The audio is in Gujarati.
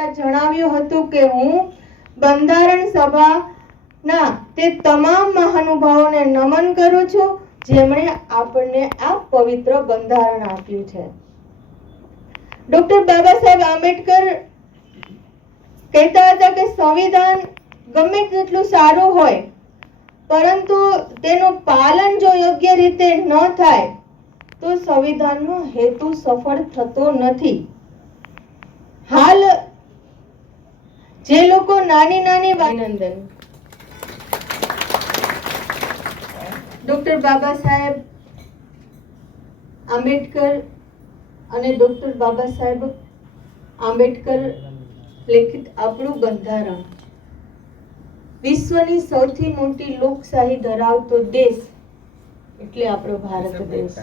કરતા જણાવ્યું હતું કે હું બંધારણ સભાના તે તમામ મહાનુભાવોને નમન કરું છું જેમણે આપણને આ પવિત્ર બંધારણ આપ્યું છે. ડોક્ટર બાબા સાહેબ આંબેડકર કહેતા હતા કે સંવિધાન ગમે તેટલું સારું હોય પરંતુ તેનું પાલન જો યોગ્ય રીતે ન થાય તો સંવિધાનનો હેતુ સફળ થતો નથી. હાલ જે લોકો નાની અભિનંદન. ડોક્ટર બાબા સાહેબ આંબેડકર અને ડોક્ટર બાબા સાહેબ આંબેડકર લેખિત આપણું બંધારણ વિશ્વની સૌથી મોટી લોકશાહી ધરાવતો દેશ એટલે આપણો ભારત દેશ.